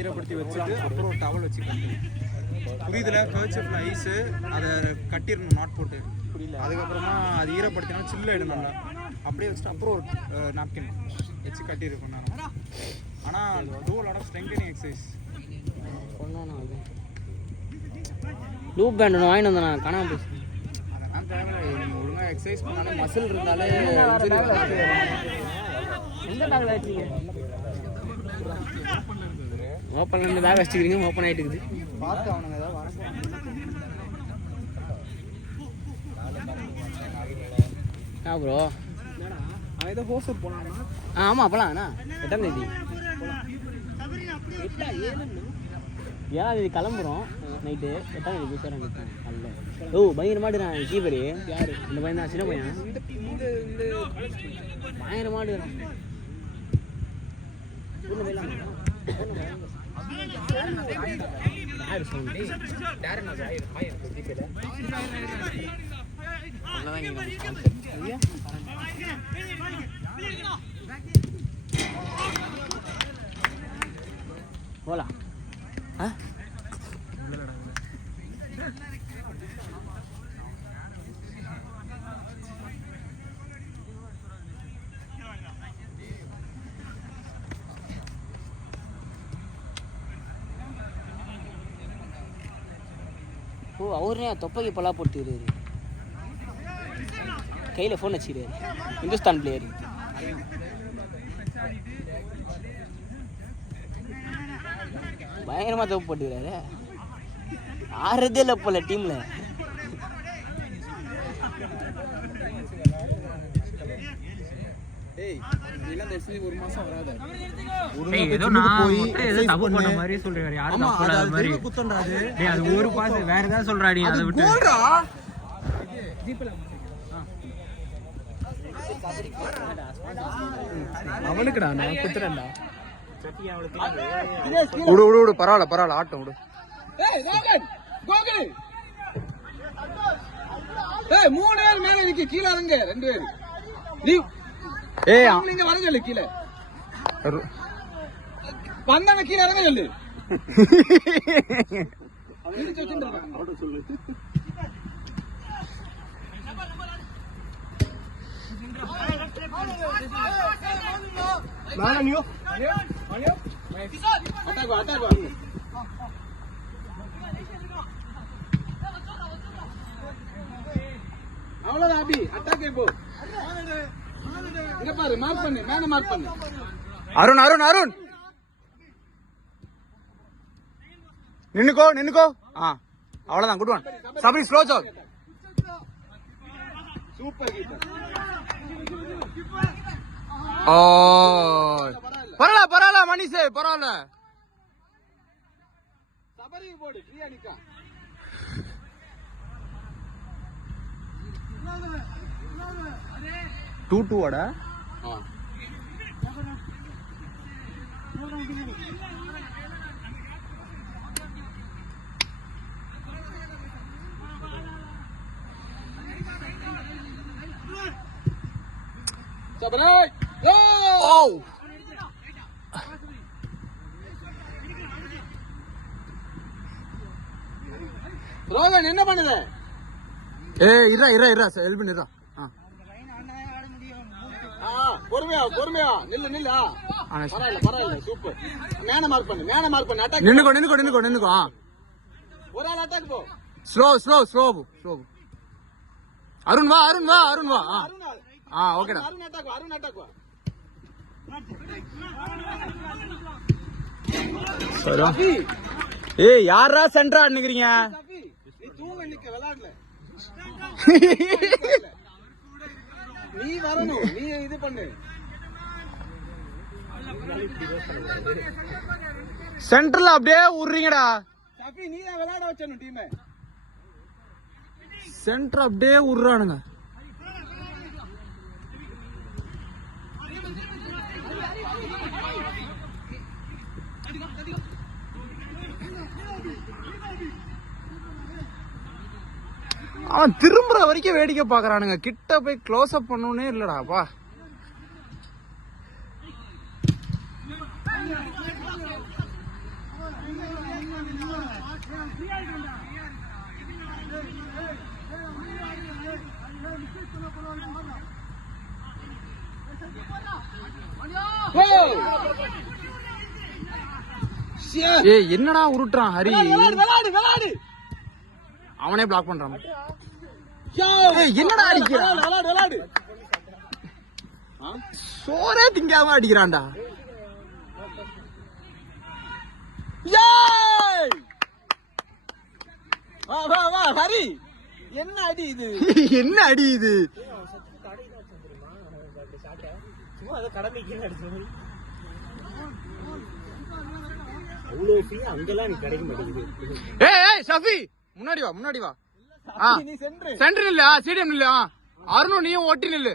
ஈரப்படுத்தி வச்சுட்டு அப்புறம் ஒரு டவல் வச்சு கட்டணும். புரியுதுல? கர்ச்சீஃப்ல ஐஸு அதை கட்டிடணும் நாட் போட்டு. அதுக்கப்புறமா அது ஈரப்படுத்தினா சில்லாயிடும் நல்லா. அப்படியே வச்சுட்டு அப்புறம் ஒரு நாப்கின் வச்சு கட்டியிருக்கோம் நான். ஆனால் do lot of strengthening exercise பண்ணணும். அது லூப் பேண்ட் ஒன்று வாங்கிட்டு வந்தேன் நான், காணாமல் போச்சு. அதெல்லாம் தேவையில்லை. நீங்கள் ஒழுங்காக எக்ஸசைஸ் பண்ணாலும் மசில் இருந்தாலே எந்த பேக்கில் வச்சுங்க? ஓப்பனில் இருந்து பேக் வச்சுக்கிறீங்க, ஓப்பன் ஆகிட்டு இருக்குது. பார்த்து அவனுங்க ஏதாவது வர ப்ரோ அவன் ஏதோ ஹோஸ்ட் போனான்னா. ஆமாம் போகலாம்ண்ணா. 8ஆம் தேதி 7ஆம் தேதி கிளம்புறோம். நைட்டு 8ஆம் தேதி போய் சேரம் அல்ல. ஓ பயங்கரமாடுறான் கீப்பரு. யார்? இந்த பையன் தான், சின்ன பையன். பயங்கரமாடுறான். போலாம். ஓ அவரே தொப்பைக்கு பலா போட்டுக்கிறாரு, கையில் ஃபோன் வச்சுக்கிறாரு. இந்துஸ்தான் பிளேயர். பயங்கரமாக தொப்பு போட்டுக்கிறாரு. ஆறதே இல்லை போல டீமில். ஒரு மாசம் வராது. ஒரு பாஸ் வேற ஏதாவது சொல்றாடி. அதை விட்டு அவனுக்குடா நான் குத்துறேன்டா. விடு விடு விடு, பரவாயில்ல பரவாயில்ல, ஆட்டம் விடு. 3 பேர் மேல இருக்கு, கீழே இறங்க 2 பேர். நீ இங்க வர சொல்லு, கீழே வந்தான கீழே இறங்க சொல்லு. சொல்லு அவ்வளவுதான். அபி அட்டாக்கே போ. இங்க பாரு, மார்க் பண்ணு, மேல மார்க் பண்ணு. அருண் அருண் அருண் நின்னுக்கோ நின்னுக்கோ. அவ்வளவுதான், குட் ஒன். சபரி ஸ்லோ சால். Super keeper. ஓ பரவாயில்ல பரவாயில்ல மணிஷே, பரவாயில்ல. சபரி போடு, ஃப்ரீயா நிக்கா. டூ டூ வாடா. சபரி ஓ ரோகன் என்ன பண்ணுது? இரா இரா இரா ஹெல்ப் இரா. பொறுமையா பொறுமையா, நில்லு நில்லு. பரவாயில்ல பரவாயில்ல, சூப்பர். மேன மார்க் பண்ணு, மேன மார்க் பண்ணு. அட்டாக் நின்னுக்கோ நின்னுக்கோ நின்னுக்கோ நின்னுக்கோ. ஒரு ஆள் அட்டாக் போ. Slow slow slow slow. Arun வா அருண் வா அருண் வா. ஓகேடா. அருண் அட்டாக் வா, அருண் அட்டாக் வா. யாரா சென்டரா நிக்கிறீங்க? நீ தூங்க நிக்க, விளையாடல. நீ வரணும், நீ இது பண்ணு. சென்டர்ல அப்படியே உடுறீங்கடா. சபி நீ தான் விளையாட வச்சணும் டீமை. சென்டர் அப்படியே உடுறானுங்க. அவன் திரும்புற வரைக்கும் வேடிக்கை பாக்குறானுங்க. கிட்ட போய் க்ளோஸ் அப் பண்ணனே இல்லடாப்பா. ஏய் என்னடா உருட்டுறான் ஹரி, அவனே பிளாக் பண்றான். என்னடா அடிக்கிறான், சோரே திங்காம அடிக்கிறான்டா. ஹரி என்ன அடி இது, என்ன அடி இது, ஏய் ஷஃபி முன்னாடி வா, முன்னாடி வா. சென்டர் நில்லு, ஸ்டேடியம் நில்லு. அருணும் நீயும் ஓட்டி நில்லு.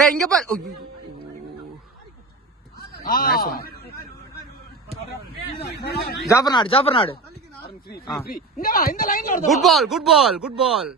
ஏய் இங்க பாரு. ஜாஃபர் நாடு. Good ball.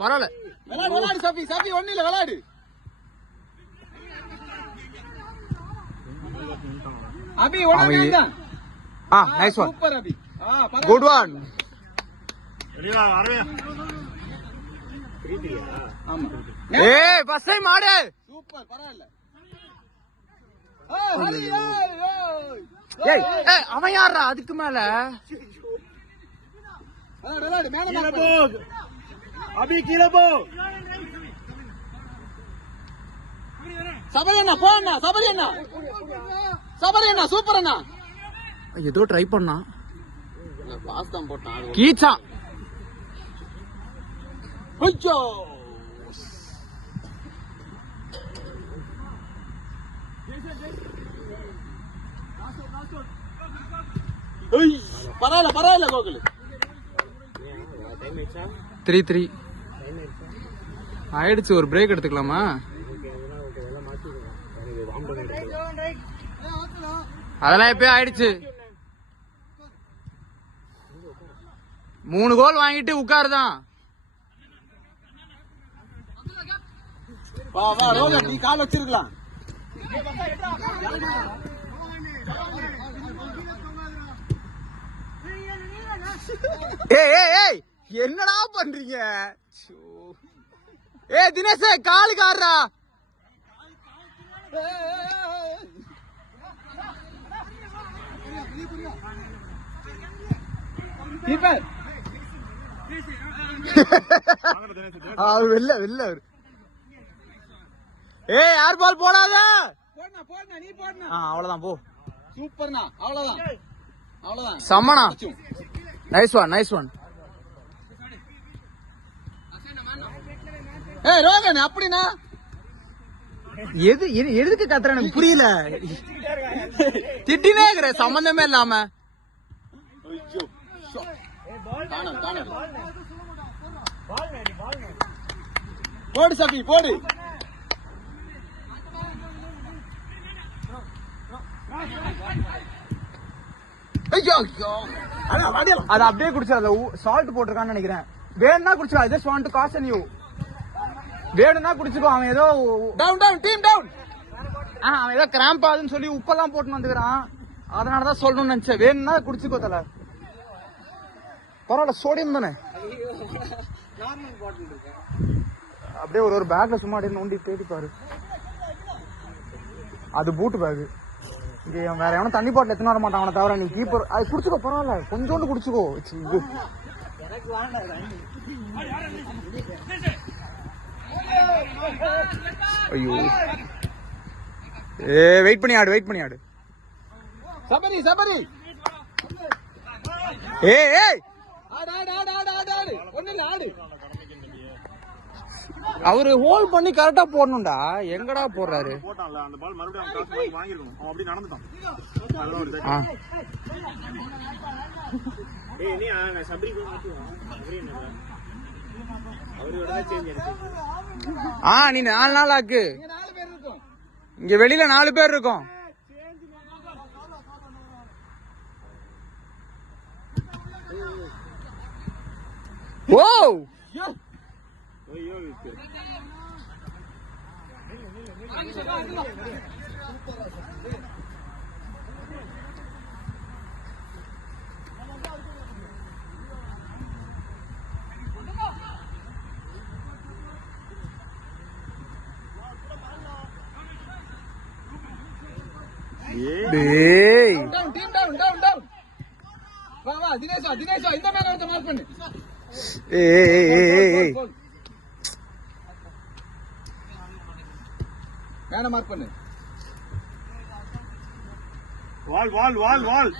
பரவாயில்ல. விளையாடு சஃபி ஒண்ணு இல்ல, விளையாடு. அபி ஒண்ணு. Nice one. Super Abi. Good one. ஏய் ஃபர்ஸ்ட் டைம் ஆடு. சூப்பர், பரவாயில்ல. ஏய் அவன் யாரா அதுக்கு மேல? அபி கீழே போ. சபரி அண்ணா போ அண்ணா, சபரி அண்ணா சூப்பர் அண்ணா. ஏதோ ட்ரை பண்ணா, பாஸ் தான் போட்டான். கீச்சா. ஐயோ பரவாயில்ல கோகுல். 3-3 ஆயிடுச்சு. ஒரு பிரேக் எடுத்துக்கலாமா? அதெல்லாம் எப்பயும் ஆயிடுச்சு. 3 கோல் வாங்கிட்டு உட்காருதான். வா ரோகன், நீ கால் வச்சிருக்கலாம். ஏய் என்னடா பண்றீங்க? ஏய் தினேஷ் காலுக்கு ஆடுறா. வெளில ஏய் யார் பால் போடாத. நீ போடணும். அவ்வளவுதான் போ. சூப்பர்ண்ணா, அவ்வளவுதான். சம்மனா. Nice one. ஏய் ரோகன் அப்படினா எதுக்கு கத்துற எனக்கு புரியல. திட்டினே இருக்கிற சம்பந்தமே இல்லாம. போடு சபி போடு. அது அப்படியே குடிச்சா சால்ட் போட்டிருக்கான்னு நினைக்கிறேன். வேணும்னா குடிச்சா. Just want to caution you. வேணும்னா குடிச்சுக்கோ. அவன் ஏதோ டீம் டவுன். அவன் ஏதோ கிராம்ப் ஆகுதுன்னு சொல்லி உப்பெல்லாம் போட்டு வந்துக்கிறான். அதனாலதான் சொல்லணும்னு நினைச்சேன். வேணும்னா குடிச்சுக்கோ தல. பரவாயில்ல, சோடியம் தானே. அப்படியே ஒரு பேக்ல சும்மா அப்படியே நோண்டி தேடி பாரு. அது பூட்டு பேக். இங்க வேற எவனும் தண்ணி பாட்டில் எத்தனை வர மாட்டான் அவனை தவிர. நீ கீப்பர் அது குடிச்சுக்கோ, பரவாயில்ல, கொஞ்சோண்டு குடிச்சுக்கோ. ஐயோ வெயிட் பண்ணி ஆடு. சபரி ஏய் ஆடு. அவரு ஹோல்ட் பண்ணி கரெக்டா போடணும்டா. எங்கடா போடுறாரு? அந்த பால் மறுபடியும் வாங்கிருக்கணும். அவன் அப்படி நடந்துட்டான். நீ 4 நாள் ஆக்கு. இங்க வெளியில 4 பேர் இருக்கோம். ஓ டேய் டீம் டவுன் வா வா தினேஷ் இந்த மேல ஒருத்த மார்க் பண்ணு. ஏய் மேல மார்க் பண்ணு. வால்